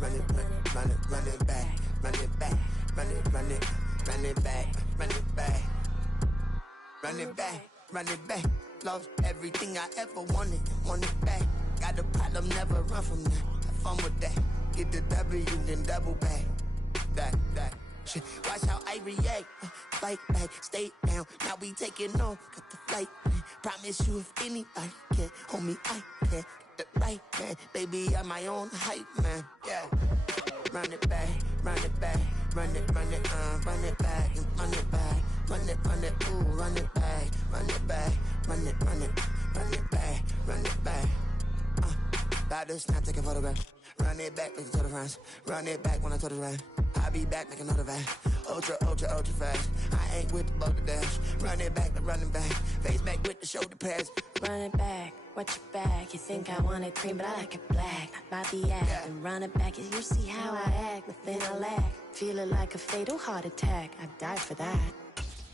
run it back, run it back, run it back, run it back, run it back, run it back, run it back. Lost everything I ever wanted it back. Got a problem, never run from that. Have fun with that. Get the W, then double back. That shit. Watch how I react. Fight back, stay down. Now we taking off. Got the flight. Promise you, if anybody can hold me, I can. Get the right man, baby, I'm my own hype man. Yeah. Run it back, run it back, run it back, run it back, run it back, ooh, run it back, run it back, run it back, run it back. About to snap, take a photograph. Run it back, make it to the friends. Run it back when I told it right. I'll be back, make another back. Ultra fast. I ain't with the bug dash. Run it back, running back. Face back with the shoulder pads. Run it back, watch your back. You think I want it cream, but I like it black. Not by the act. And run it back, as you see how I act. Nothing I lack. Feel it like a fatal heart attack. I'd die for that.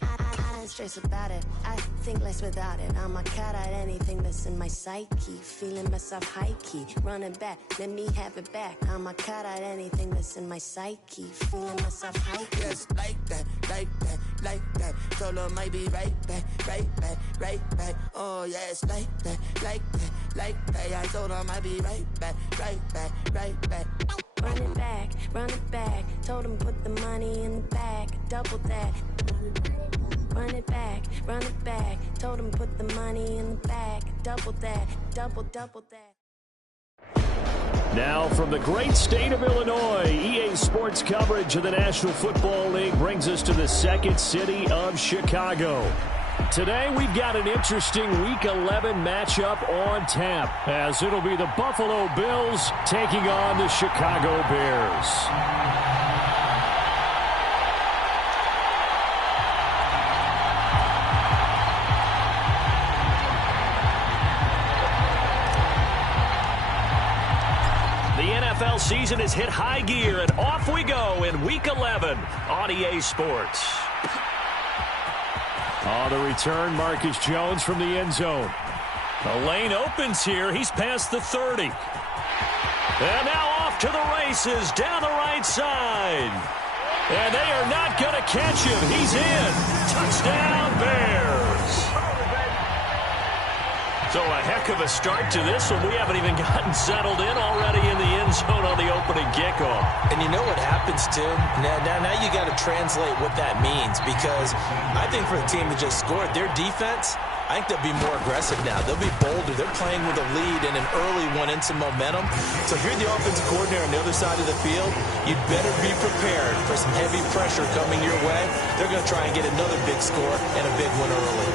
I don't stress about it. I think less without it. I'm a cut at anything that's in my psyche. Feeling myself high key. Running back, let me have it back. I'm a cut at anything that's in my psyche. Feeling myself high key. Yes, like that, like that, like that. Told her might be right back, right back, right back. Oh yes, like that, like that, like that. I told her might be right back, right back, right back. Run it back, run it back. Told him put the money in the bag. Double that. Run it back, run it back. Told him put the money in the bag. Double that, double that. Now from the great state of Illinois, EA Sports coverage of the National Football League brings us to the second city of Chicago. Today we've got an interesting Week 11 matchup on tap, as it'll be the Buffalo Bills taking on the Chicago Bears. NFL season has hit high gear, and off we go in Week 11 on EA Sports. On the return, Marcus Jones from the end zone. The lane opens here. He's past the 30. And now off to the races down the right side. And they are not going to catch him. He's in. Touchdown, Bears. So a heck of a start to this one. We haven't even gotten settled in already in the end zone on the opening kickoff. And you know what happens, too? Now you got to translate what that means, because I think for the team that just scored, their defense, I think they'll be more aggressive now. They'll be bolder. They're playing with a lead and an early one and some momentum. So if you're the offensive coordinator on the other side of the field, you'd better be prepared for some heavy pressure coming your way. They're going to try and get another big score and a big one early.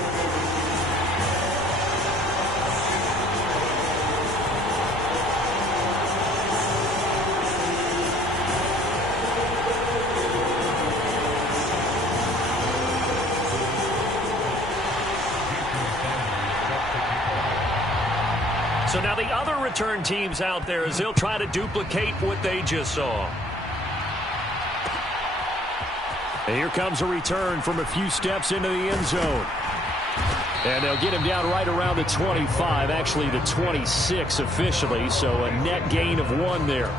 So now the other return teams out there, as they'll try to duplicate what they just saw. And here comes a return from a few steps into the end zone. And they'll get him down right around the 25, actually the 26 officially, so a net gain of 1 there.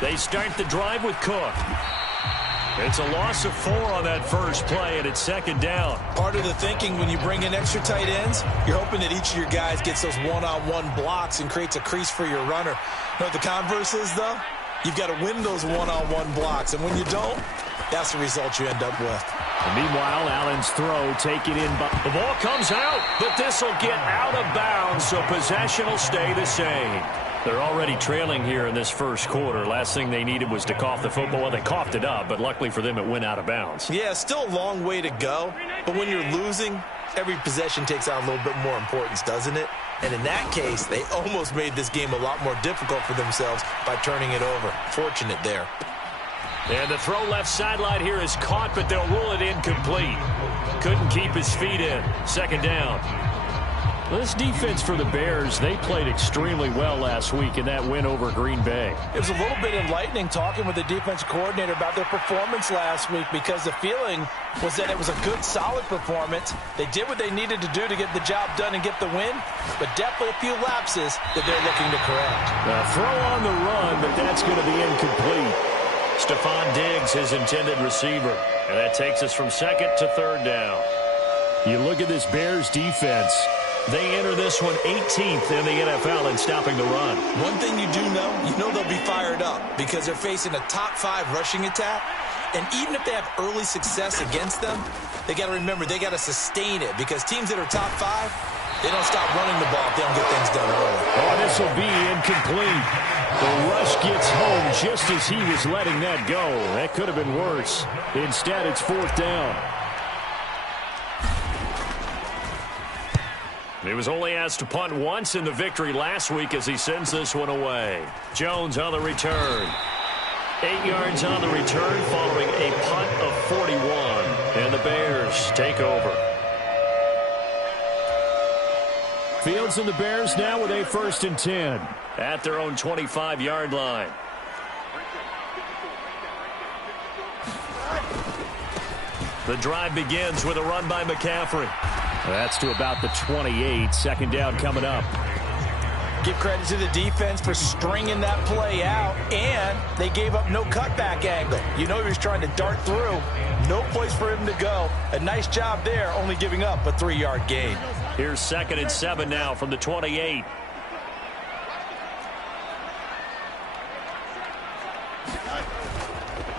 They start the drive with Cook. It's a loss of 4 on that first play, and it's second down. Part of the thinking when you bring in extra tight ends, you're hoping that each of your guys gets those one-on-one blocks and creates a crease for your runner. You know what the converse is, though? You've got to win those one-on-one blocks, and when you don't, that's the result you end up with. And meanwhile, Allen's throw taken in. The ball comes out, but this will get out of bounds, so possession will stay the same. They're already trailing here in this first quarter. Last thing they needed was to cough the football. Well, they coughed it up, but luckily for them, it went out of bounds. Yeah, still a long way to go. But when you're losing, every possession takes on a little bit more importance, doesn't it? And in that case, they almost made this game a lot more difficult for themselves by turning it over. Fortunate there. And the throw left sideline here is caught, but they'll rule it incomplete. Couldn't keep his feet in. Second down. This defense for the Bears, they played extremely well last week in that win over Green Bay. It was a little bit enlightening talking with the defensive coordinator about their performance last week, because the feeling was that it was a good, solid performance. They did what they needed to do to get the job done and get the win, but definitely a few lapses that they're looking to correct. Throw on the run, but that's going to be incomplete. Stephon Diggs, his intended receiver. And that takes us from second to third down. You look at this Bears defense. They enter this one 18th in the NFL in stopping the run. One thing you do know, they'll be fired up because they're facing a top 5 rushing attack. And even if they have early success against them, they got to remember they got to sustain it, because teams that are top 5, they don't stop running the ball if they don't get things done early. Oh, this will be incomplete. The rush gets home just as he was letting that go. That could have been worse. Instead, it's fourth down. He was only asked to punt once in the victory last week as he sends this one away. Jones on the return. 8 yards on the return following a punt of 41. And the Bears take over. Fields and the Bears now with a 1st and 10 at their own 25-yard line. The drive begins with a run by McCaffrey. That's to about the 28. Second down coming up. Give credit to the defense for stringing that play out, and they gave up no cutback angle. He was trying to dart through. No place for him to go. A nice job there, only giving up a 3-yard gain. Here's 2nd and 7 now from the 28.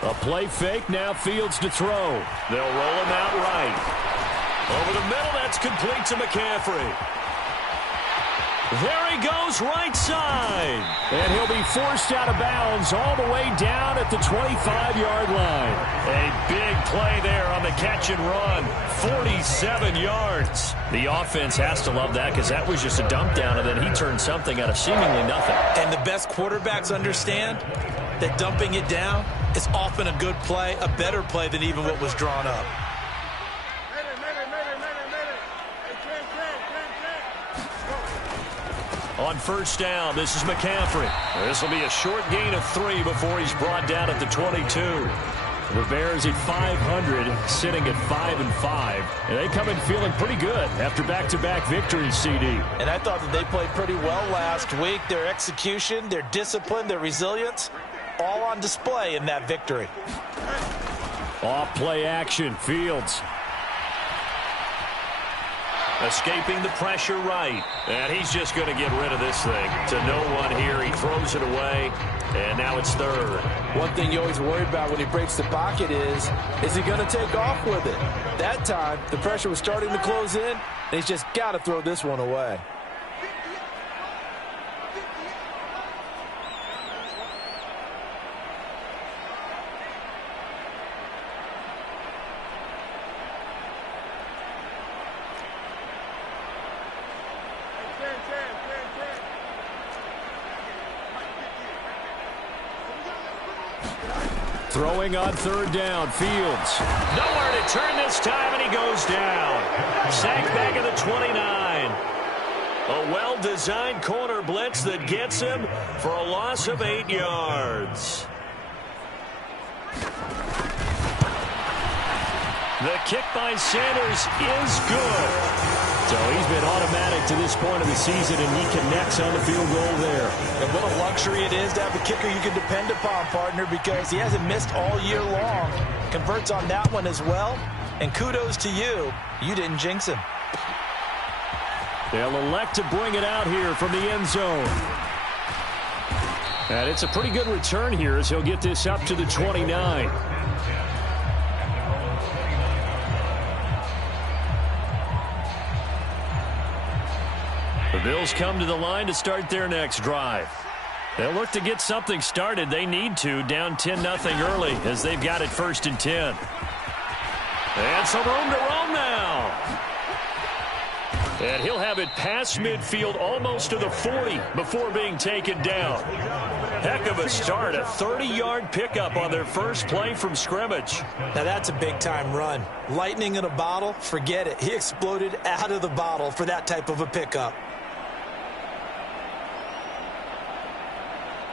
A play fake, now Fields to throw. They'll roll him out right. Over the middle, that's complete to McCaffrey. There he goes, right side. And he'll be forced out of bounds all the way down at the 25-yard line. A big play there on the catch and run. 47 yards. The offense has to love that, because that was just a dump down, and then he turned something out of seemingly nothing. And the best quarterbacks understand that dumping it down is often a good play, a better play than even what was drawn up. On first down, this is McCaffrey. This will be a short gain of 3 before he's brought down at the 22. The Bears at 500, sitting at 5-5. And they come in feeling pretty good after back-to-back victories, CD. And I thought that they played pretty well last week. Their execution, their discipline, their resilience, all on display in that victory. Off play action, Fields. Escaping the pressure right. And he's just going to get rid of this thing. To no one here. He throws it away. And now it's 3rd. One thing you always worry about when he breaks the pocket is he going to take off with it? That time, the pressure was starting to close in, and he's just got to throw this one away. Throwing on 3rd down, Fields. Nowhere to turn this time, and he goes down. Sacked back at the 29. A well-designed corner blitz that gets him for a loss of 8 yards. The kick by Sanders is good. So he's been automatic to this point of the season, and he connects on the field goal there. And what a luxury it is to have a kicker you can depend upon, partner, because he hasn't missed all year long. Converts on that one as well. And kudos to you. You didn't jinx him. They'll elect to bring it out here from the end zone. And it's a pretty good return here as he'll get this up to the 29. The Bills come to the line to start their next drive. They'll look to get something started. They need to, down 10-0 early as they've got it 1st and 10. And some room to roam now. And he'll have it past midfield almost to the 40 before being taken down. Heck of a start, a 30-yard pickup on their first play from scrimmage. Now that's a big-time run. Lightning in a bottle, forget it. He exploded out of the bottle for that type of a pickup.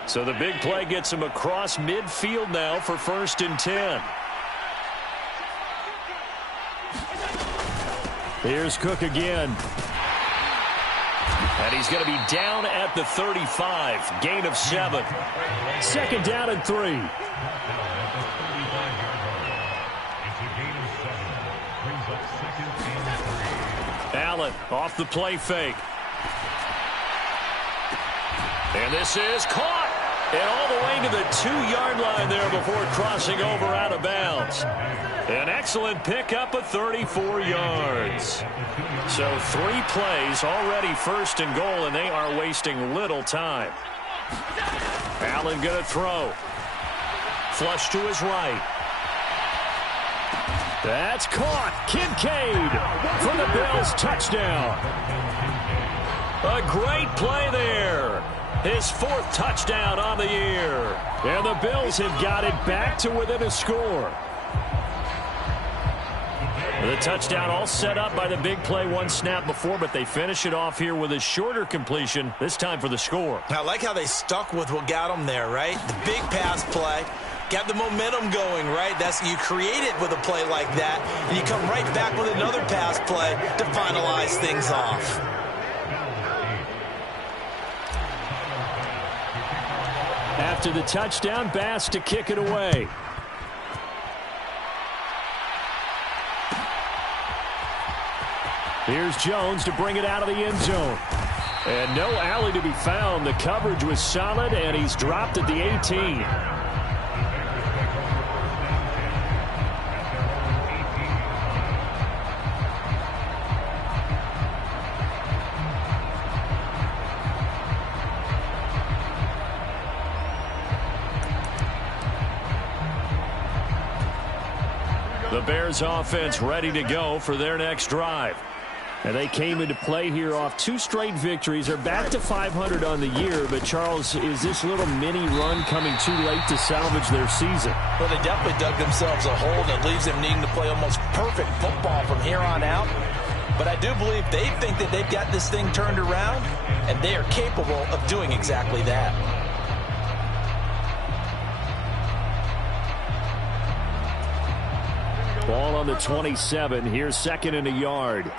So the big play gets him across midfield now for 1st and 10. Here's Cook again. And he's going to be down at the 35. Gain of 7. 2nd down and 3. Allen off the play fake. And this is caught. And all the way to the 2-yard line there before crossing over out of bounds. An excellent pickup of 34 yards. So 3 plays already 1st and goal, and they are wasting little time. Allen going to throw. Flush to his right. That's caught. Kincaid for the Bills touchdown. A great play there. His 4th touchdown on the year. And the Bills have got it back to within a score. The touchdown all set up by the big play 1 snap before, but they finish it off here with a shorter completion, this time for the score. I like how they stuck with what got them there, right? The big pass play. Got the momentum going, right? That's you create it with a play like that, and you come right back with another pass play to finalize things off. After the touchdown, Bass to kick it away. Here's Jones to bring it out of the end zone. And no alley to be found. The coverage was solid, and he's dropped at the 18. The Bears offense ready to go for their next drive. And they came into play here off 2 straight victories. They're back to 500 on the year. But, Charles, is this little mini run coming too late to salvage their season? Well, they definitely dug themselves a hole that leaves them needing to play almost perfect football from here on out. But I do believe they think that they've got this thing turned around, and they are capable of doing exactly that. Ball on the 27. Here's 2nd and a yard.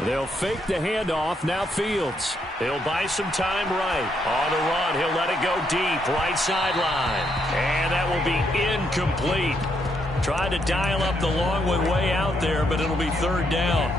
They'll fake the handoff. Now Fields. He'll buy some time right. On the run, he'll let it go deep. Right sideline. And that will be incomplete. Tried to dial up the long one way out there, but it'll be 3rd down.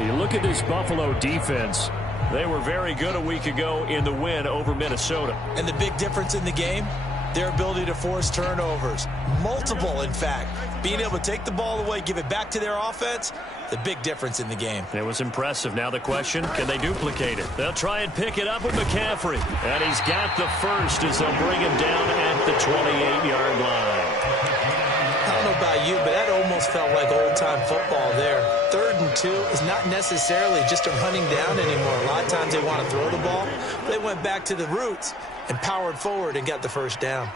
You look at this Buffalo defense. They were very good a week ago in the win over Minnesota. And the big difference in the game? Their ability to force turnovers. Multiple, in fact. Being able to take the ball away, give it back to their offense, the big difference in the game. It was impressive. Now the question, can they duplicate it? They'll try and pick it up with McCaffrey. And he's got the first as they'll bring him down at the 28-yard line. I don't know about you, but that almost felt like old-time football there. 3rd and 2 is not necessarily just a running down anymore. A lot of times they want to throw the ball. They went back to the roots and powered forward and got the 1st down.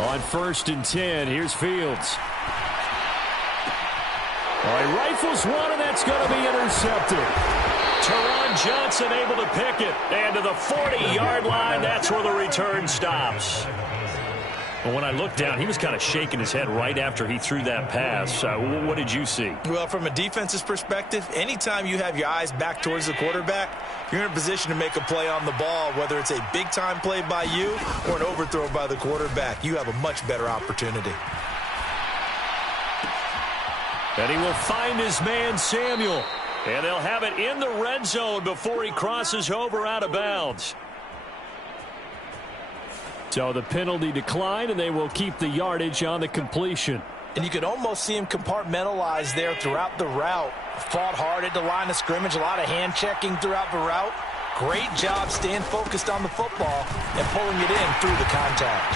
On 1st and 10, here's Fields. All right, rifles one, and that's going to be intercepted. Teron Johnson able to pick it. And to the 40-yard line, that's where the return stops. But when I looked down, he was kind of shaking his head right after he threw that pass. What did you see? Well, from a defense's perspective, anytime you have your eyes back towards the quarterback, you're in a position to make a play on the ball, whether it's a big-time play by you or an overthrow by the quarterback. You have a much better opportunity. And he will find his man, Samuel. And they'll have it in the red zone before he crosses over out of bounds. So the penalty declined, and they will keep the yardage on the completion. And you could almost see him compartmentalize there throughout the route. Fought hard at the line of scrimmage, a lot of hand checking throughout the route. Great job staying focused on the football and pulling it in through the contact.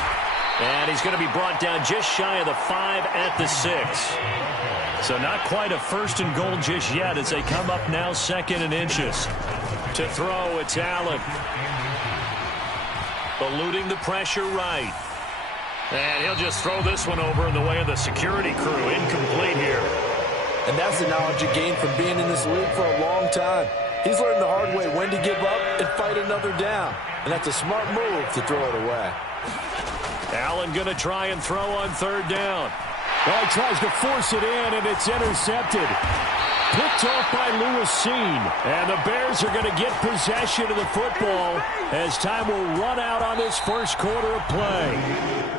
And he's going to be brought down just shy of the 5 at the 6. So not quite a first and goal just yet as they come up now 2nd and inches. To throw, it's Allen. Eluding the pressure right. And he'll just throw this one over in the way of the security crew. Incomplete here. And that's the knowledge you gain from being in this league for a long time. He's learned the hard way when to give up and fight another down. And that's a smart move to throw it away. Allen going to try and throw on 3rd down. Well, he tries to force it in, and it's intercepted. Picked off by Lewis Cine. And the Bears are going to get possession of the football as time will run out on this first quarter of play.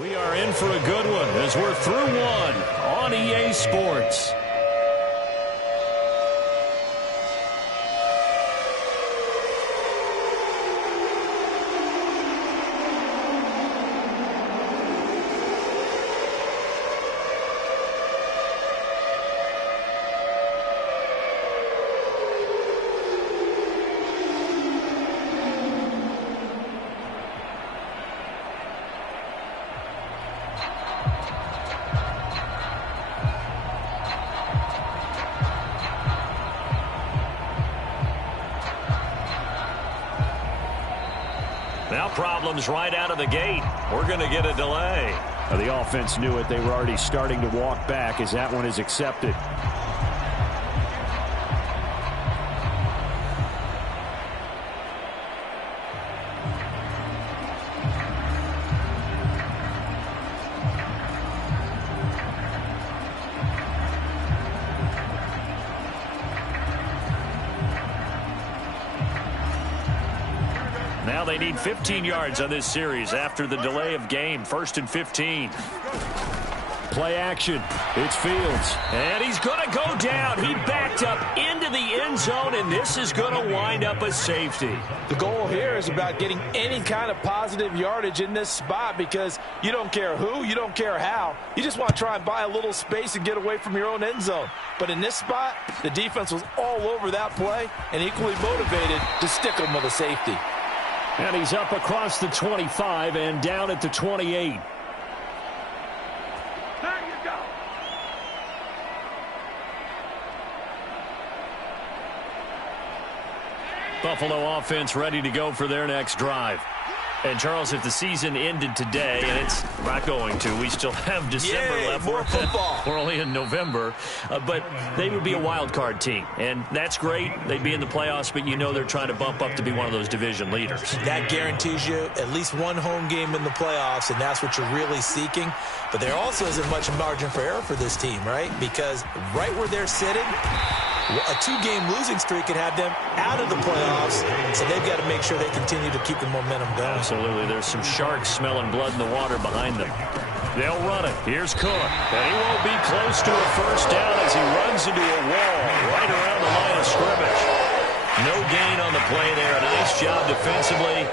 We are in for a good one as we're through one on EA Sports. Now problems right out of the gate. We're going to get a delay. The offense knew it. They were already starting to walk back as that one is accepted. Now they need 15 yards on this series after the delay of game. 1st and 15. Play action. It's Fields. And he's going to go down. He backed up into the end zone, and this is going to wind up a safety. The goal here is about getting any kind of positive yardage in this spot because you don't care who, you don't care how. You just want to try and buy a little space and get away from your own end zone. But in this spot, the defense was all over that play and equally motivated to stick them with a safety. And he's up across the 25 and down at the 28. There you go. Buffalo offense ready to go for their next drive. And, Charles, if the season ended today, and it's not going to, we still have December left. More football. We're only in November. But they would be a wild card team. And that's great. They'd be in the playoffs, but you know they're trying to bump up to be one of those division leaders. That guarantees you at least one home game in the playoffs, and that's what you're really seeking. But there also isn't much margin for error for this team, right? Because right where they're sitting, a 2-game losing streak could have them out of the playoffs, so they've got to make sure they continue to keep the momentum going. Absolutely. There's some sharks smelling blood in the water behind them. They'll run it. Here's Cook. And he won't be close to a first down as he runs into a wall right around the line of scrimmage. No gain on the play there. A nice job defensively,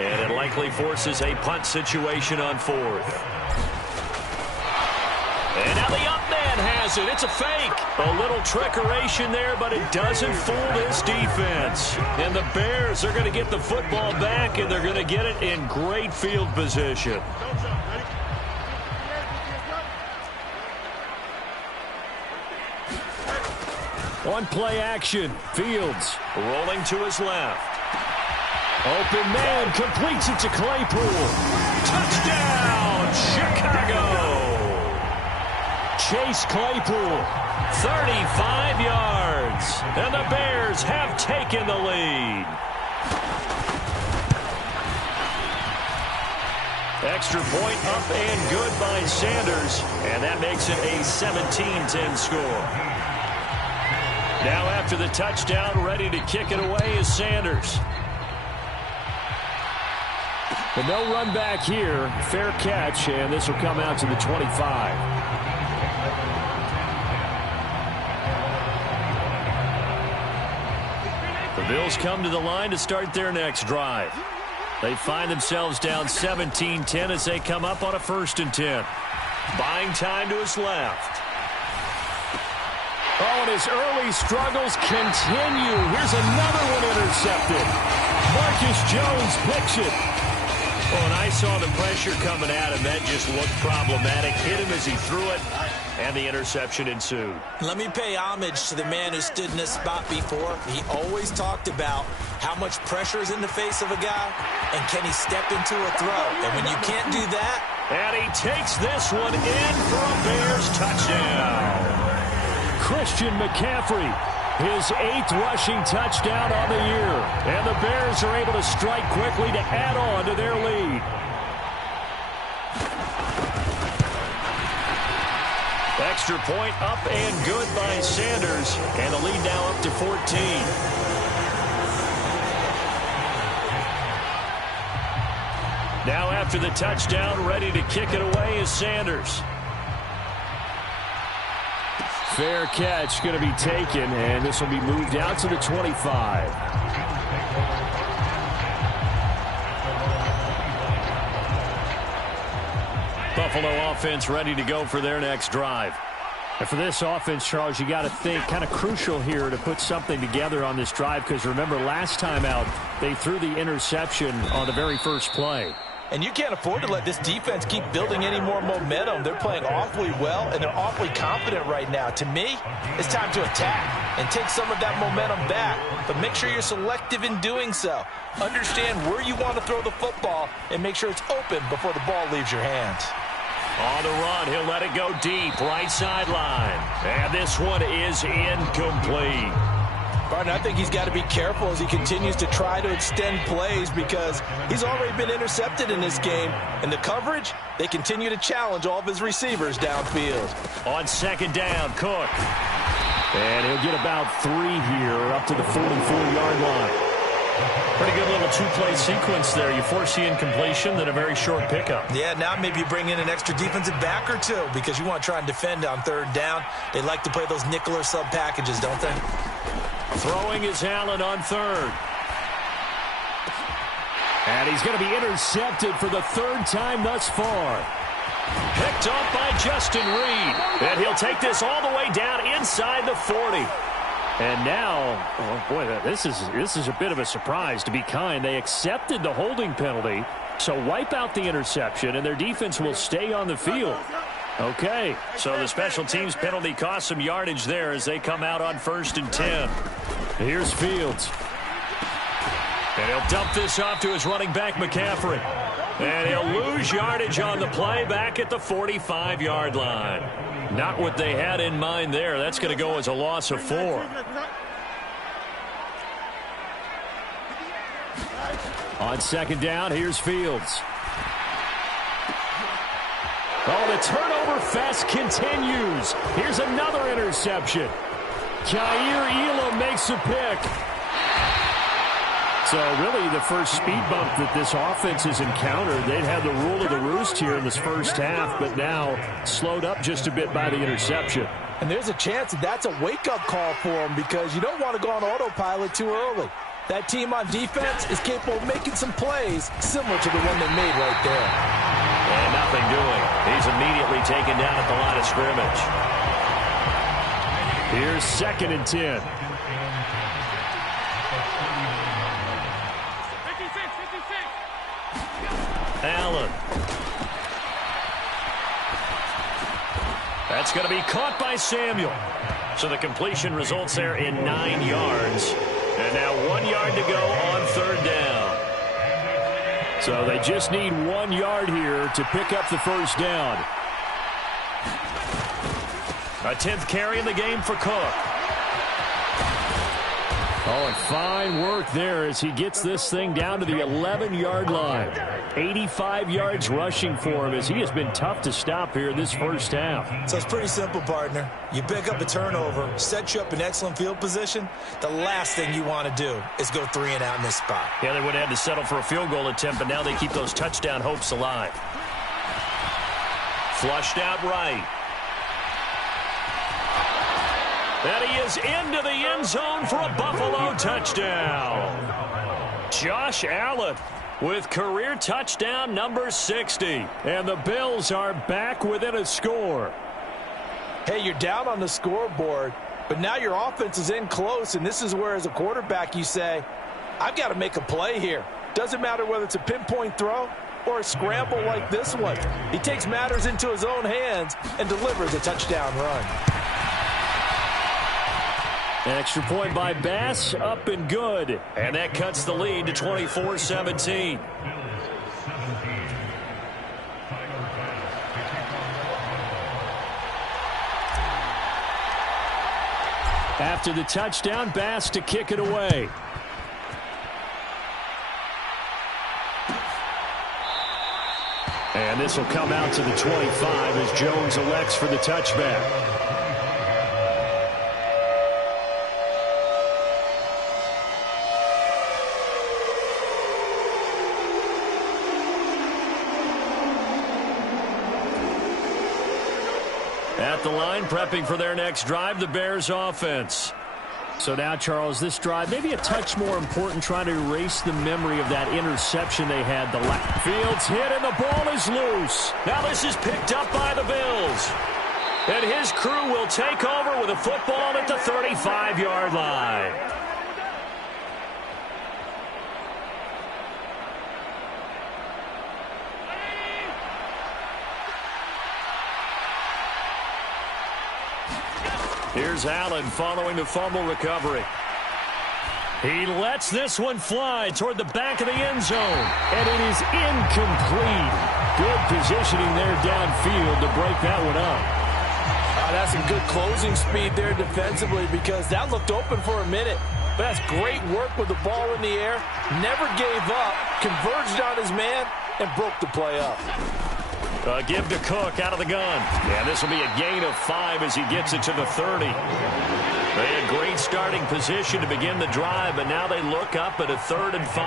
and it likely forces a punt situation on 4th. And now the up man has it. It's a fake. A little trickeration there, but it doesn't fool this defense. And the Bears are going to get the football back, and they're going to get it in great field position. On play action, Fields rolling to his left. Open man completes it to Claypool. Touchdown, Chicago. Chase Claypool, 35 yards, and the Bears have taken the lead. Extra point up and good by Sanders, and that makes it a 17-10 score. Now after the touchdown, ready to kick it away is Sanders. But no run back here. Fair catch, and this will come out to the 25. The Bills come to the line to start their next drive. They find themselves down 17-10 as they come up on a 1st and 10. Buying time to his left. Oh, and his early struggles continue. Here's another one intercepted. Marcus Jones picks it. Oh, and I saw the pressure coming at him. That just looked problematic. Hit him as he threw it, and the interception ensued. Let me pay homage to the man who stood in this spot before. He always talked about how much pressure is in the face of a guy, and can he step into a throw. And when you can't do that... And he takes this one in for a Bears touchdown. Christian McCaffrey, his 8th rushing touchdown on the year. And the Bears are able to strike quickly to add on to their lead. Extra point up and good by Sanders. And the lead now up to 14. Now after the touchdown, ready to kick it away is Sanders. Fair catch going to be taken, and this will be moved out to the 25. Buffalo offense ready to go for their next drive. And for this offense, Charles, you got to think kind of crucial here to put something together on this drive, because remember last time out they threw the interception on the very first play. And you can't afford to let this defense keep building any more momentum. They're playing awfully well, and they're awfully confident right now. To me, it's time to attack and take some of that momentum back. But make sure you're selective in doing so. Understand where you want to throw the football and make sure it's open before the ball leaves your hands. On the run, he'll let it go deep, right sideline. And this one is incomplete. Barton, I think he's got to be careful as he continues to try to extend plays, because he's already been intercepted in this game. And the coverage, they continue to challenge all of his receivers downfield. On 2nd down, Cook. And he'll get about 3 here up to the 44-yard line. Pretty good little 2-play sequence there. You force the incompletion, then a very short pickup. Yeah, now maybe you bring in an extra defensive back or two, because you want to try and defend on 3rd down. They like to play those nickel or sub packages, don't they? Throwing is Allen on 3rd. And he's going to be intercepted for the 3rd time thus far. Picked off by Justin Reed. And he'll take this all the way down inside the 40. And now, oh boy, this is a bit of a surprise, to be kind. They accepted the holding penalty, so wipe out the interception, and their defense will stay on the field. Okay, so the special teams penalty cost some yardage there as they come out on 1st and 10. Here's Fields. And he'll dump this off to his running back, McCaffrey. And he'll lose yardage on the play back at the 45-yard line. Not what they had in mind there. That's going to go as a loss of 4. On 2nd down, here's Fields. Oh, the turnover fest continues. Here's another interception. Kaiir Elam makes a pick. So really the first speed bump that this offense has encountered. They'd had the rule of the roost here in this first half, but now slowed up just a bit by the interception. And there's a chance that that's a wake-up call for them, because you don't want to go on autopilot too early. That team on defense is capable of making some plays similar to the one they made right there. And nothing doing. He's immediately taken down at the line of scrimmage. Here's 2nd and 10. Allen. That's going to be caught by Samuel. So the completion results there in 9 yards. And now 1 yard to go on 3rd down. So they just need 1 yard here to pick up the first down. A 10th carry in the game for Cook. Oh, and fine work there as he gets this thing down to the 11-yard line. 85 yards rushing for him as he has been tough to stop here in this first half. So it's pretty simple, partner. You pick up a turnover, set you up in excellent field position. The last thing you want to do is go 3 and out in this spot. Yeah, they would have had to settle for a field goal attempt, but now they keep those touchdown hopes alive. Flushed out right. And he is into the end zone for a Buffalo touchdown. Josh Allen with career touchdown number 60. And the Bills are back within a score. Hey, you're down on the scoreboard, but now your offense is in close, and this is where, as a quarterback, you say, I've got to make a play here. Doesn't matter whether it's a pinpoint throw or a scramble like this one. He takes matters into his own hands and delivers a touchdown run. Extra point by Bass, up and good. And that cuts the lead to 24-17. After the touchdown, Bass to kick it away. And this will come out to the 25 as Jones elects for the touchback. At the line, prepping for their next drive, the Bears offense. So now, Charles, this drive, maybe a touch more important, trying to erase the memory of that interception they had. The Fields hit, and the ball is loose. Now this is picked up by the Bills. And his crew will take over with a football at the 35-yard line. Here's Allen following the fumble recovery. He lets this one fly toward the back of the end zone. And it is incomplete. Good positioning there downfield to break that one up. That's some good closing speed there defensively, because that looked open for a minute. But that's great work with the ball in the air. Never gave up, converged on his man, and broke the play up. Give to Cook out of the gun. And this will be a gain of 5 as he gets it to the 30. They had great starting position to begin the drive, but now they look up at a 3rd and 5.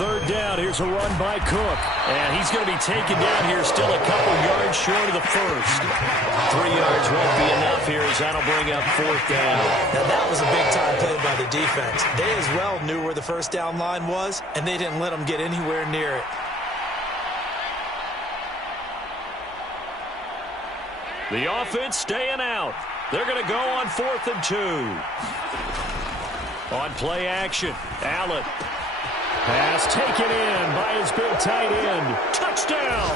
3rd down. Here's a run by Cook. And he's going to be taken down here, still a couple yards short of the first. 3 yards won't be enough here as that'll bring up 4th down. Now that was a big-time play by the defense. They as well knew where the first down line was, and they didn't let them get anywhere near it. The offense staying out. They're going to go on 4th and 2. On play action, Allen. Pass taken in by his big tight end. Touchdown!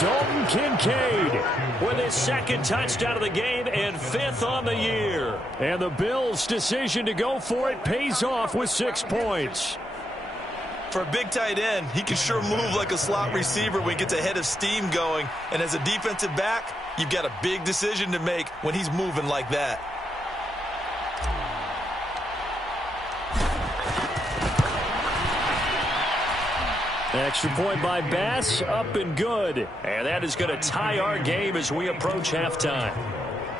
Dalton Kincaid with his 2nd touchdown of the game and 5th on the year. And the Bills' decision to go for it pays off with 6 points. For a big tight end, he can sure move like a slot receiver when he gets a head of steam going. And as a defensive back, you've got a big decision to make when he's moving like that. Extra point by Bass, up and good. And that is going to tie our game as we approach halftime.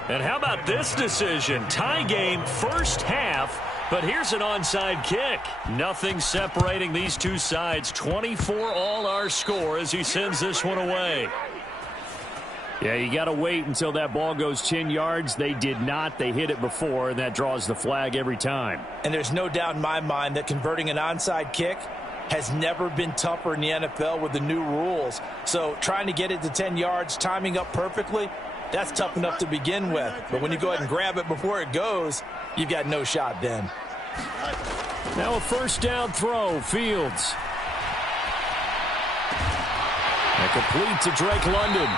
And how about this decision? Tie game first half, but here's an onside kick. Nothing separating these two sides. 24 all our score as he sends this one away. Yeah, you got to wait until that ball goes 10 yards. They did not. They hit it before, and that draws the flag every time. And there's no doubt in my mind that converting an onside kick has never been tougher in the NFL with the new rules. So trying to get it to 10 yards, timing up perfectly, that's tough enough to begin with. But when you go ahead and grab it before it goes, you've got no shot then. Now a 1st down throw, Fields. And complete to Drake London.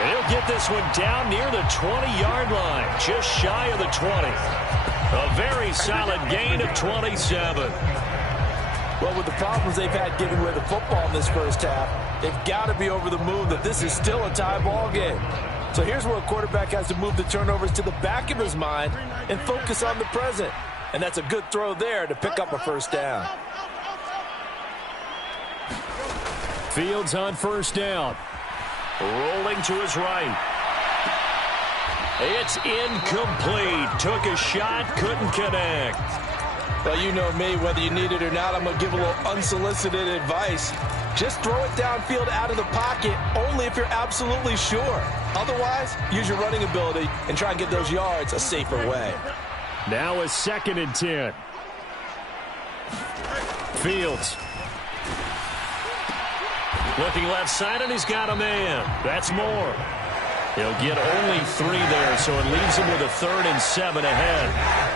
And he'll get this one down near the 20-yard line, just shy of the 20. A very solid gain of 27. Well, with the problems they've had giving away the football in this first half, they've got to be over the moon that this is still a tie ball game. So here's where a quarterback has to move the turnovers to the back of his mind and focus on the present. And that's a good throw there to pick up a first down. Fields on first down. Rolling to his right. It's incomplete. Took a shot, couldn't connect. Well, you know me, whether you need it or not, I'm going to give a little unsolicited advice. Just throw it downfield out of the pocket, only if you're absolutely sure. Otherwise, use your running ability and try and get those yards a safer way. Now a 2nd and 10. Fields. Looking left side, and he's got a man. That's Moore. He'll get only 3 there, so it leaves him with a 3rd and 7 ahead.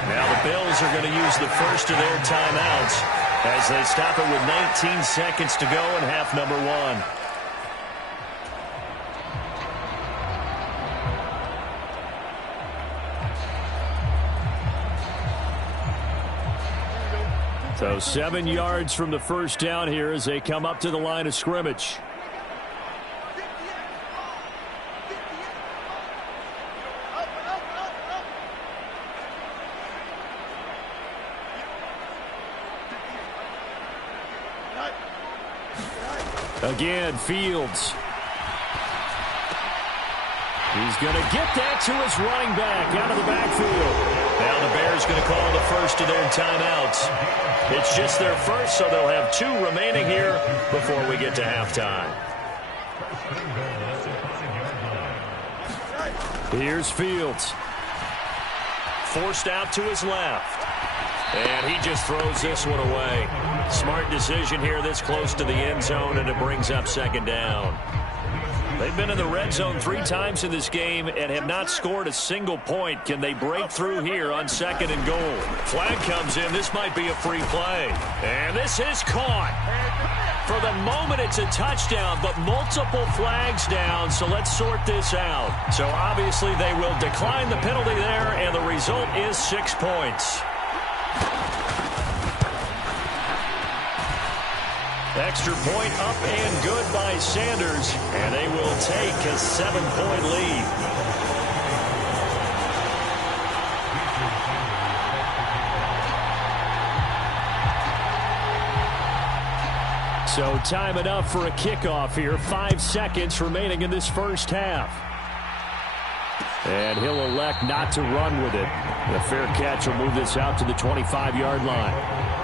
Now the Bills are going to use the first of their timeouts as they stop it with 19 seconds to go in half number 1. So 7 yards from the first down here as they come up to the line of scrimmage. Again, Fields. He's going to get that to his running back out of the backfield. Now the Bears going to call the first of their timeouts. It's just their first, so they'll have 2 remaining here before we get to halftime. Here's Fields. Forced out to his left. And he just throws this one away. Smart decision here this close to the end zone, and it brings up 2nd down. They've been in the red zone 3 times in this game and have not scored a single point. Can they break through here on 2nd and goal? Flag comes in. This might be a free play. And this is caught. For the moment, it's a touchdown, but multiple flags down, so let's sort this out. So obviously they will decline the penalty there, and the result is 6 points. Extra point up and good by Sanders, and they will take a 7-point lead. So time enough for a kickoff here. 5 seconds remaining in this first half. And he'll elect not to run with it. The fair catch will move this out to the 25-yard line.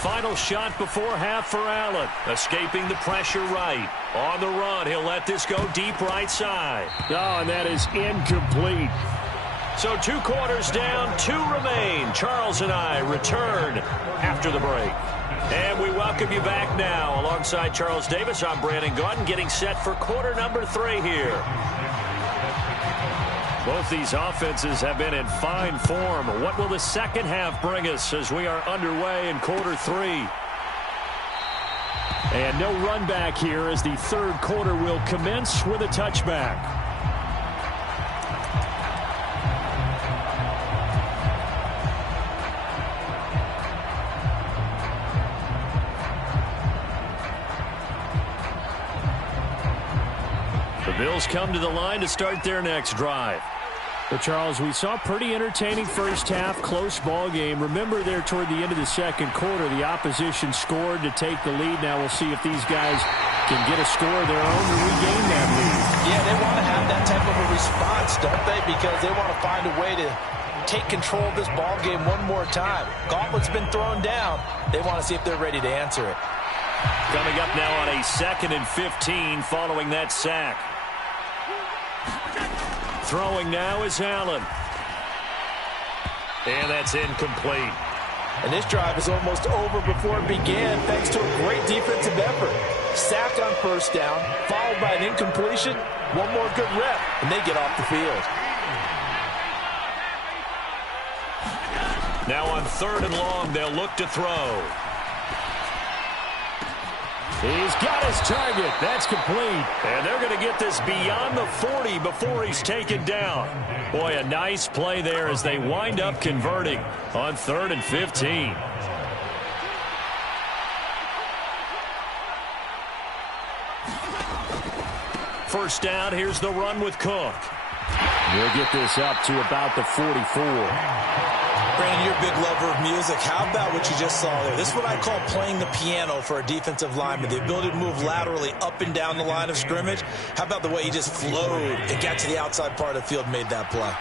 Final shot before half for Allen. Escaping the pressure right. On the run, he'll let this go deep right side. Oh, and that is incomplete. So 2 quarters down, 2 remain. Charles and I return after the break. And we welcome you back now. Alongside Charles Davis, I'm Brandon Gaudin, getting set for quarter number 3 here. Both these offenses have been in fine form. What will the second half bring us as we are underway in quarter 3? And no run back here as the 3rd quarter will commence with a touchback. The Bills come to the line to start their next drive. But, Charles, we saw a pretty entertaining first half, close ball game. Remember there toward the end of the 2nd quarter, the opposition scored to take the lead. Now we'll see if these guys can get a score of their own to regain that lead. Yeah, they want to have that type of a response, don't they? Because they want to find a way to take control of this ball game one more time. Gauntlet's been thrown down. They want to see if they're ready to answer it. Coming up now on a 2nd and 15 following that sack. Throwing now is Allen. And that's incomplete. And this drive is almost over before it began thanks to a great defensive effort. Sacked on first down, followed by an incompletion. One more good rep, and they get off the field. 3rd and long. They'll look to throw. He's got his target. That's complete. And they're going to get this beyond the 40 before he's taken down. Boy, a nice play there as they wind up converting on 3rd and 15. First down, here's the run with Cook. He'll get this up to about the 44. Brandon, you're a big lover of music. How about what you just saw there? This is what I call playing the piano for a defensive lineman. The ability to move laterally up and down the line of scrimmage. How about the way he just flowed and got to the outside part of the field and made that play?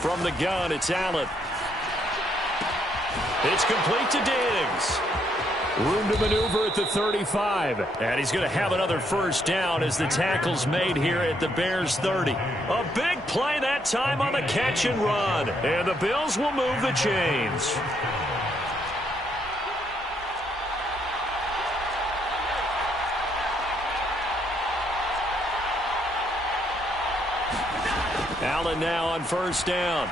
From the gun, it's Allen. It's complete to Diggs. Room to maneuver at the 35. And he's going to have another first down as the tackle's made here at the Bears 30. A big play that time on the catch and run. And the Bills will move the chains. Allen now on first down.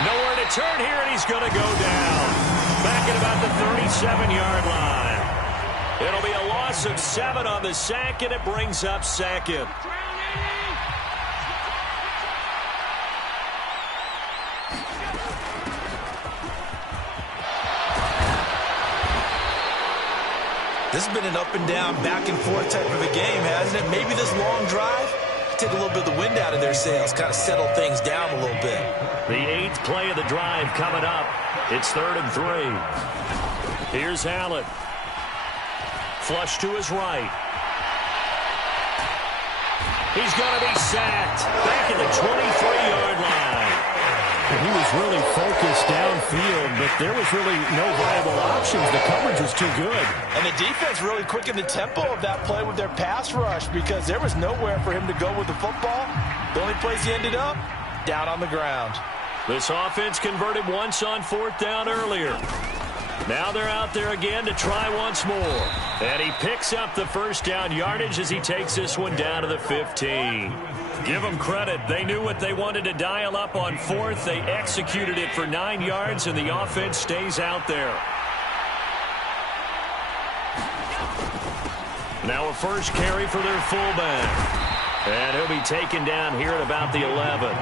Nowhere to turn here, and he's going to go down. Back at about the 37-yard line. It'll be a loss of 7 on the sack, and it brings up second. This has been an up and down, back and forth type of a game, hasn't it? Maybe this long drive take a little bit of the wind out of their sails, kind of settle things down a little bit. The 8th play of the drive coming up. It's 3rd and 3. Here's Allen. Flush to his right. He's going to be sacked. Back at the 23-yard line. He was really focused downfield, but there was really no viable options. The coverage was too good. And the defense really quickened the tempo of that play with their pass rush because there was nowhere for him to go with the football. The only place he ended up, down on the ground. This offense converted once on 4th down earlier. Now they're out there again to try once more. And he picks up the first down yardage as he takes this one down to the 15. Give them credit. They knew what they wanted to dial up on 4th. They executed it for 9 yards, and the offense stays out there. Now a first carry for their fullback. And he'll be taken down here at about the 11.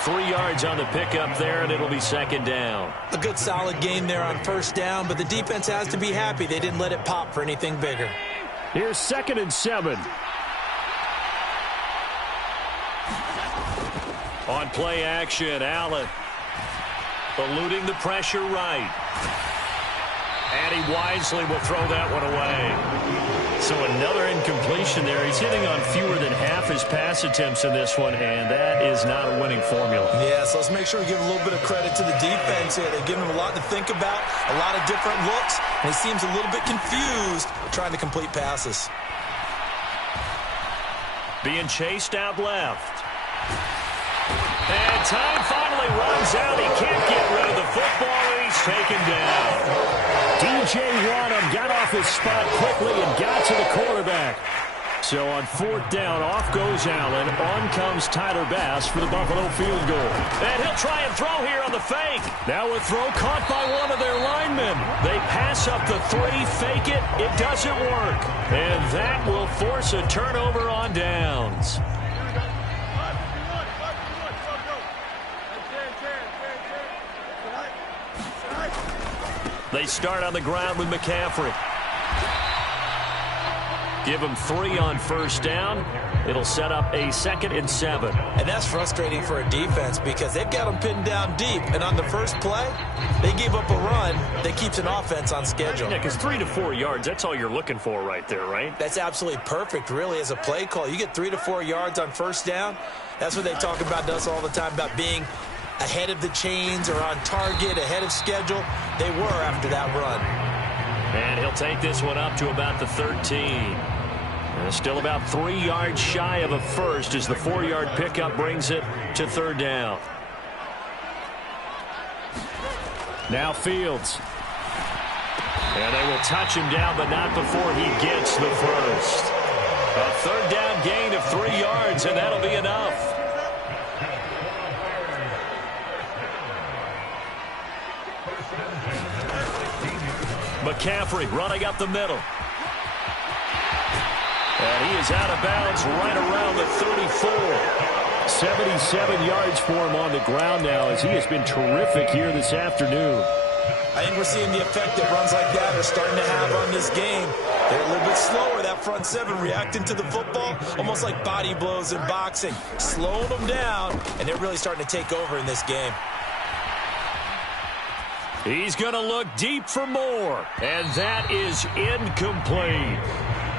3 yards on the pickup there, and it'll be 2nd down. A good solid game there on first down, but the defense has to be happy they didn't let it pop for anything bigger. Here's 2nd and 7. On play action, Allen eluding the pressure right. And he wisely will throw that one away. So another incompletion there. He's hitting on fewer than half his pass attempts in this one, and that is not a winning formula. Yeah, so let's make sure we give a little bit of credit to the defense here. They've given him a lot to think about, a lot of different looks, and he seems a little bit confused trying to complete passes. Being chased out left. And time finally runs out. He can't get rid of the football, and he's taken down. DJ Wonnum got off his spot quickly and got to the quarterback. So on 4th down, off goes Allen. On comes Tyler Bass for the Buffalo field goal. And he'll try and throw here on the fake. Now a throw caught by one of their linemen. They pass up the 3, fake it. It doesn't work. And that will force a turnover on downs. They start on the ground with McCaffrey. Give him 3 on first down. It'll set up a 2nd and 7. And that's frustrating for a defense because they've got them pinned down deep. And on the first play, they gave up a run that keeps an offense on schedule. Yeah, because 3 to 4 yards, that's all you're looking for right there, right? That's absolutely perfect, really, as a play call. You get 3 to 4 yards on first down. That's what they talk about to us all the time, about being ahead of the chains or on target, ahead of schedule. They were after that run. And he'll take this one up to about the 13. Still about 3 yards shy of a first as the 4-yard pickup brings it to 3rd down. Now Fields. And they will touch him down, but not before he gets the first. A third down gain of 3 yards, and that'll be enough. McCaffrey running up the middle. And he is out of bounds right around the 34. 77 yards for him on the ground now as he has been terrific here this afternoon. I think we're seeing the effect that runs like that are starting to have on this game. They're a little bit slower, that front seven, reacting to the football, almost like body blows in boxing, slowing them down, and they're really starting to take over in this game. He's going to look deep for more, and that is incomplete.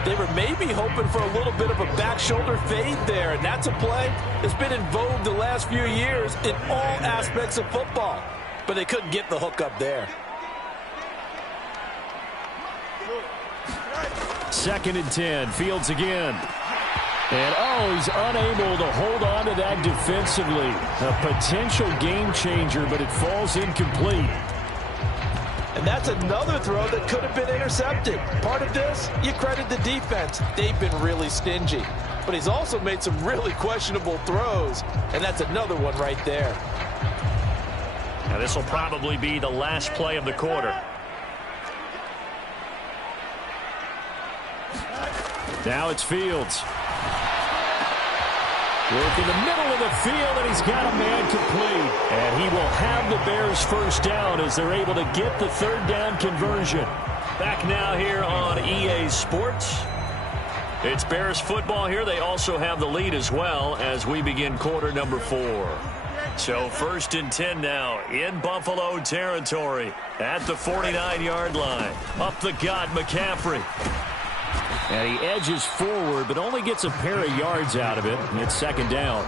They were maybe hoping for a little bit of a back shoulder fade there, and that's a play that's been in vogue the last few years in all aspects of football. But they couldn't get the hook up there. 2nd and 10, Fields again. And, he's unable to hold on to that defensively. A potential game changer, but it falls incomplete. And that's another throw that could have been intercepted. Part of this, you credit the defense. They've been really stingy. But he's also made some really questionable throws, and that's another one right there. Now this will probably be the last play of the quarter. Now it's Fields. Work in the middle of the field, and he's got a man complete. And he will have the Bears first down as they're able to get the third down conversion. Back now here on EA Sports. It's Bears football here. They also have the lead as well as we begin quarter number 4. So 1st and 10 now in Buffalo territory at the 49-yard line. Up the gut, McCaffrey. And he edges forward, but only gets a pair of yards out of it, and it's 2nd down.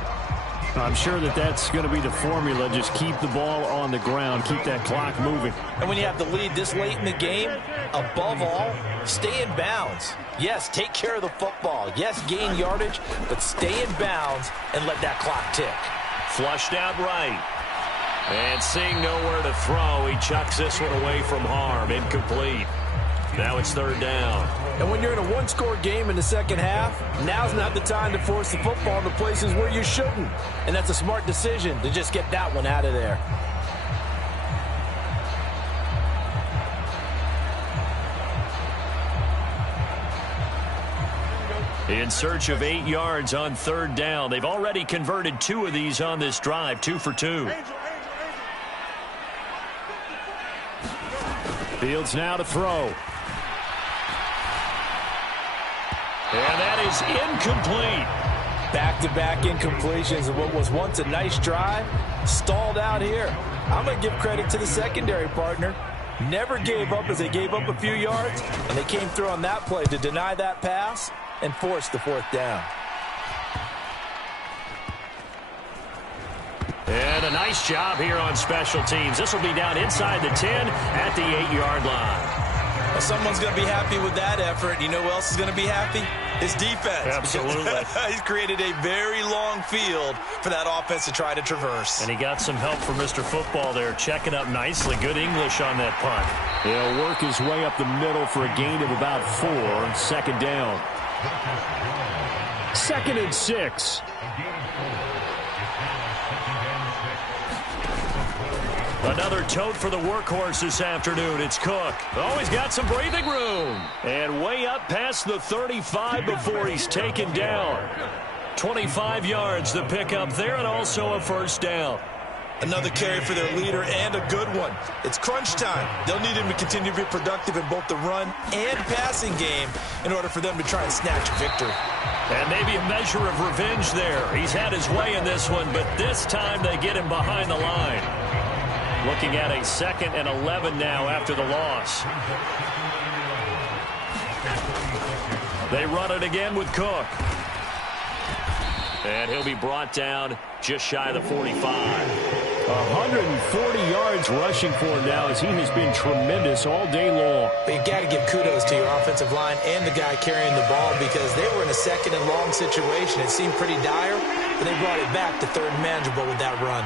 I'm sure that's going to be the formula. Just keep the ball on the ground, keep that clock moving. And when you have the lead this late in the game, above all, stay in bounds. Yes, take care of the football. Yes, gain yardage, but stay in bounds and let that clock tick. Flushed out right. And seeing nowhere to throw, he chucks this one away from harm. Incomplete. Now it's 3rd down. And when you're in a one-score game in the second half, now's not the time to force the football into places where you shouldn't. And that's a smart decision to just get that one out of there. In search of 8 yards on 3rd down. They've already converted 2 of these on this drive, 2 for 2. Fields now to throw. And that is incomplete. Back-to-back incompletions of what was once a nice drive, stalled out here. I'm going to give credit to the secondary partner. Never gave up as they gave up a few yards, and they came through on that play to deny that pass and force the 4th down. And a nice job here on special teams. This will be down inside the 10 at the 8-yard line. Well, someone's going to be happy with that effort. You know who else is going to be happy? His defense. Absolutely. He's created a very long field for that offense to try to traverse. And he got some help from Mr. Football there, checking up nicely. Good English on that punt. He'll work his way up the middle for a gain of about 4. 2nd down. 2nd and 6. Another tote for the workhorse this afternoon. It's Cook. Oh, he's got some breathing room. And way up past the 35 before he's taken down. 25 yards to pick up there, and also a 1st down. Another carry for their leader, and a good one. It's crunch time. They'll need him to continue to be productive in both the run and passing game in order for them to try and snatch victory. And maybe a measure of revenge there. He's had his way in this one, but this time they get him behind the line. Looking at a 2nd and 11 now after the loss. They run it again with Cook. And he'll be brought down just shy of the 45. 140 yards rushing for him now as he has been tremendous all day long. But you've got to give kudos to your offensive line and the guy carrying the ball because they were in a 2nd and long situation. It seemed pretty dire, but they brought it back to 3rd and manageable with that run.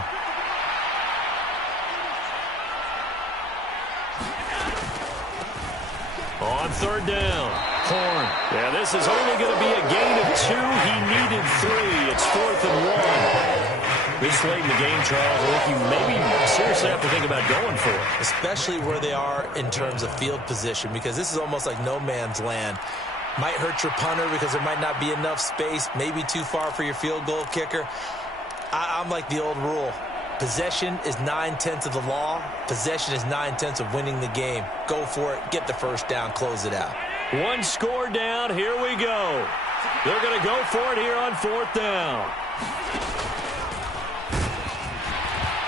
On third down, Horn. Yeah, this is only going to be a gain of 2. He needed 3. It's 4th and 1. This late in the game, Charles, I think you maybe seriously have to think about going for it. Especially where they are in terms of field position, because this is almost like no man's land. Might hurt your punter because there might not be enough space, maybe too far for your field goal kicker. I'm like the old rule. Possession is 9/10 of the law. Possession is 9/10 of winning the game. Go for it. Get the first down. Close it out. 1 score down. Here we go. They're going to go for it here on 4th down.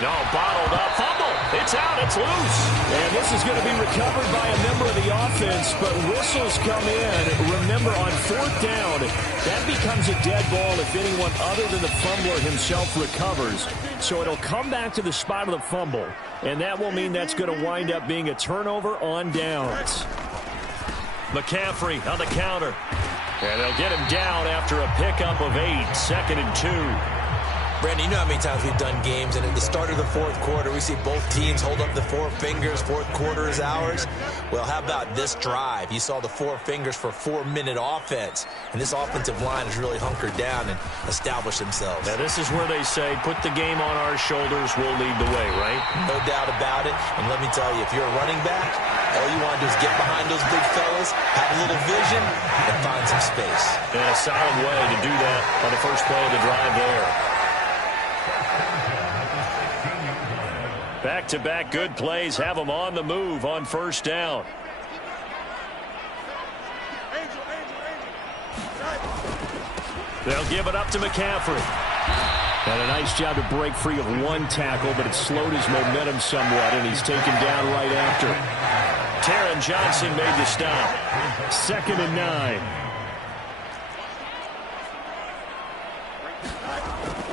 No, bottled up. Fumble. It's out. It's loose. And this is going to be recovered by a member of the offense, but whistles come in. Remember, on 4th down, that becomes a dead ball if anyone other than the fumbler himself recovers. So it'll come back to the spot of the fumble, and that will mean that's going to wind up being a turnover on downs. McCaffrey on the counter. And they'll get him down after a pickup of 8. 2nd and 2. Brandon, you know how many times we've done games, and at the start of the 4th quarter, we see both teams hold up the 4 fingers. 4th quarter is ours. Well, how about this drive? You saw the 4 fingers for 4-minute offense, and this offensive line has really hunkered down and established themselves. Now, this is where they say, put the game on our shoulders, we'll lead the way, right? No doubt about it. And let me tell you, if you're a running back, all you want to do is get behind those big fellas, have a little vision, and find some space. And a solid way to do that on the first play of the drive there. Back-to-back good plays have them on the move on 1st down. They'll give it up to McCaffrey. And a nice job to break free of 1 tackle, but it slowed his momentum somewhat, and he's taken down right after. Taron Johnson made the stop. 2nd and 9.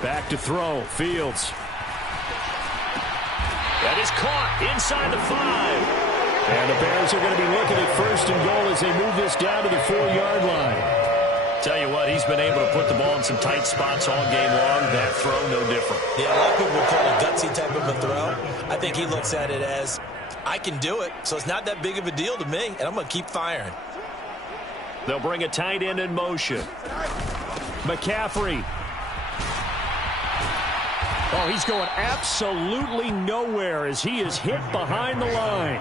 Back to throw. Fields. That is caught inside the 5. And the Bears are going to be looking at 1st and goal as they move this down to the 4-yard line. Tell you what, he's been able to put the ball in some tight spots all game long. That throw, no different. Yeah, a lot of people would call it a gutsy type of a throw. I think he looks at it as, I can do it, so it's not that big of a deal to me, and I'm going to keep firing. They'll bring a tight end in motion. McCaffrey. Oh, he's going absolutely nowhere as he is hit behind the line.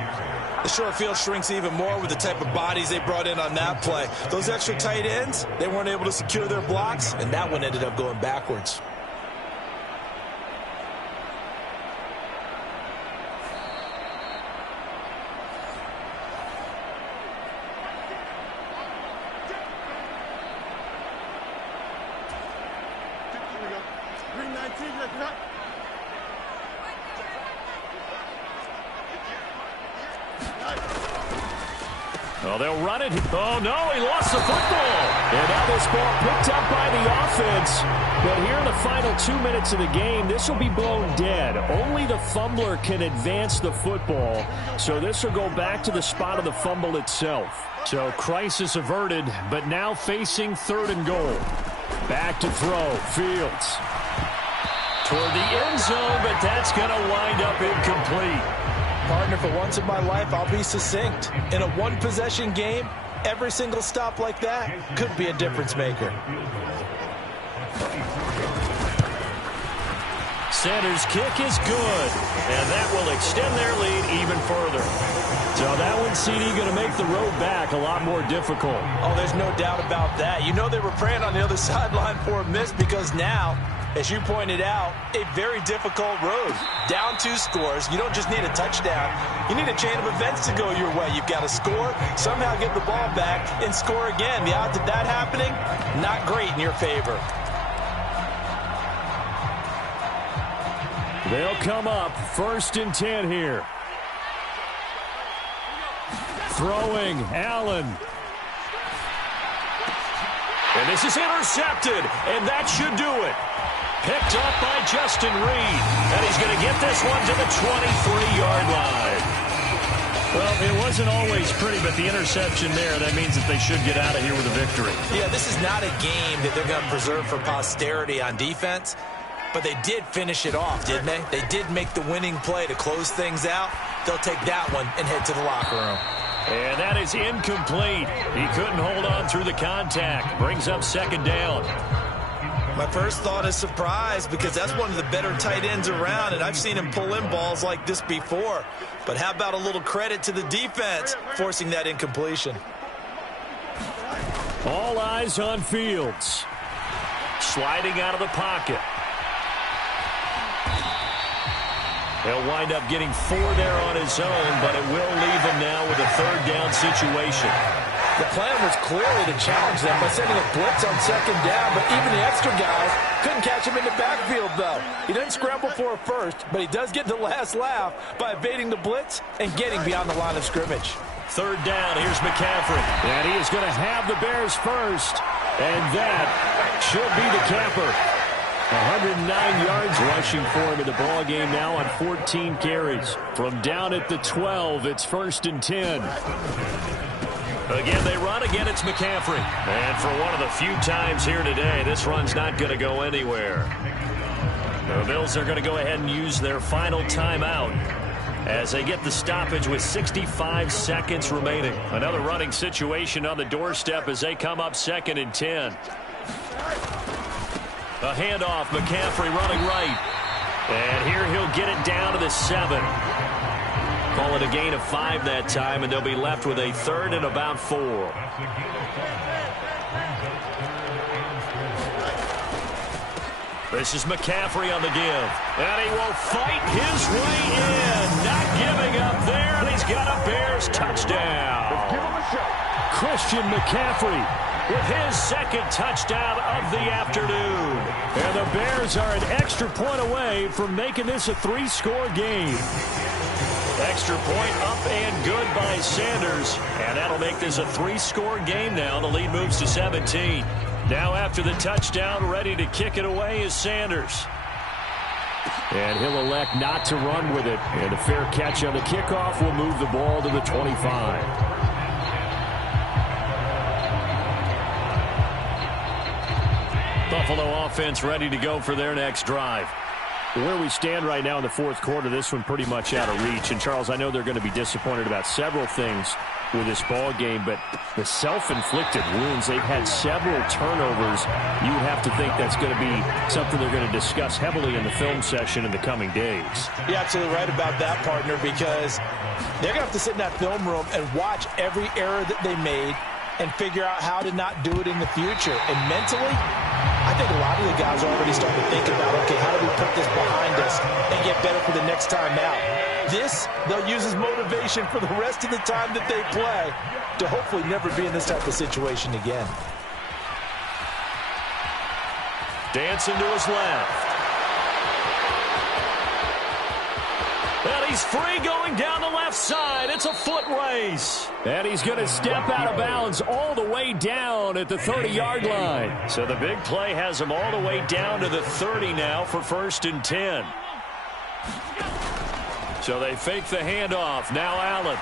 The short field shrinks even more with the type of bodies they brought in on that play. Those extra tight ends, they weren't able to secure their blocks, and that one ended up going backwards. Oh, they'll run it. Oh, no, he lost the football. And now this ball picked up by the offense. But here in the final 2 minutes of the game, this will be blown dead. Only the fumbler can advance the football. So this will go back to the spot of the fumble itself. So crisis averted, but now facing 3rd and goal. Back to throw. Fields. Toward the end zone, but that's going to wind up incomplete. Partner, for once in my life, I'll be succinct. In a 1-possession game, every single stop like that could be a difference maker. Sanders' kick is good, and that will extend their lead even further. So that one, CD, going to make the road back a lot more difficult. Oh, there's no doubt about that. You know they were praying on the other sideline for a miss because now, as you pointed out, a very difficult road. Down 2 scores. You don't just need a touchdown. You need a chain of events to go your way. You've got to score, somehow get the ball back, and score again. The odds of that happening, not great in your favor. They'll come up 1st and 10 here. Throwing, Allen. And this is intercepted, and that should do it. Picked up by Justin Reed. And he's going to get this one to the 23-yard line. Well, it wasn't always pretty, but the interception there, that means that they should get out of here with a victory. Yeah, this is not a game that they're going to preserve for posterity on defense, but they did finish it off, didn't they? They did make the winning play to close things out. They'll take that one and head to the locker room. And that is incomplete. He couldn't hold on through the contact. Brings up second down. My first thought is surprise because that's one of the better tight ends around, and I've seen him pull in balls like this before. But how about a little credit to the defense forcing that incompletion? All eyes on Fields. Sliding out of the pocket. He'll wind up getting 4 there on his own, but it will leave him now with a third down situation. The plan was clearly to challenge them by sending a blitz on second down, but even the extra guys couldn't catch him in the backfield, though. He doesn't scramble for a first, but he does get the last laugh by evading the blitz and getting beyond the line of scrimmage. Third down, here's McCaffrey. And he is going to have the Bears first, and that should be the capper. 109 yards rushing for him in the ball game now on 14 carries. From down at the 12, it's 1st and 10. Again, they run. Again, it's McCaffrey. And for one of the few times here today, this run's not going to go anywhere. The Bills are going to go ahead and use their final timeout as they get the stoppage with 65 seconds remaining. Another running situation on the doorstep as they come up 2nd and 10. A handoff, McCaffrey running right. And here he'll get it down to the 7. Call it a gain of 5 that time, and they'll be left with a 3rd and about 4. This is McCaffrey on the give. And he will fight his way in. Not giving up there, and he's got a Bears touchdown. Let's give him a shot. Christian McCaffrey with his 2nd touchdown of the afternoon. And the Bears are an extra point away from making this a 3-score game. Extra point up and good by Sanders. And that'll make this a 3-score game now. The lead moves to 17. Now after the touchdown, ready to kick it away is Sanders. And he'll elect not to run with it. And a fair catch on the kickoff will move the ball to the 25. Buffalo offense ready to go for their next drive. Where we stand right now in the 4th quarter, this one pretty much out of reach. And, Charles, I know they're going to be disappointed about several things with this ball game, but the self-inflicted wounds, they've had several turnovers. You would have to think that's going to be something they're going to discuss heavily in the film session in the coming days. You're absolutely right about that, partner, because they're going to have to sit in that film room and watch every error that they made and figure out how to not do it in the future. And mentally, I think a lot of the guys are already starting to think about, okay, how do we put this behind us and get better for the next time out? This, they'll use as motivation for the rest of the time that they play to hopefully never be in this type of situation again. Dancing to his left. And he's free going down the left side. It's a foot race. And he's going to step out of bounds all the way down at the 30-yard line. So the big play has him all the way down to the 30 now for 1st and 10. So they fake the handoff. Now Allen.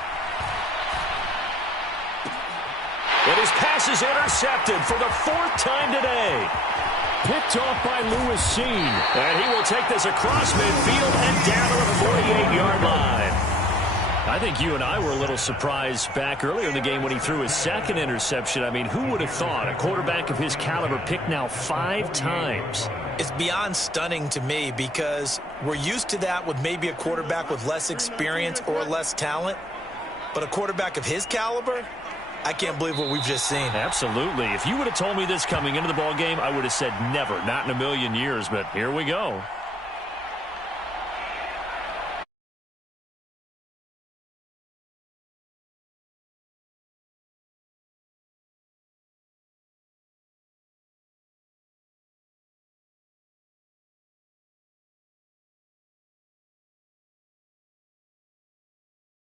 And his pass is intercepted for the 4th time today. Picked off by Lewis Cine. And he will take this across midfield and down to the 48-yard line. I think you and I were a little surprised back earlier in the game when he threw his 2nd interception. I mean, who would have thought a quarterback of his caliber picked now 5 times? It's beyond stunning to me because we're used to that with maybe a quarterback with less experience or less talent. But a quarterback of his caliber, I can't believe what we've just seen. Absolutely. If you would have told me this coming into the ball game, I would have said never, not in a million years. But here we go.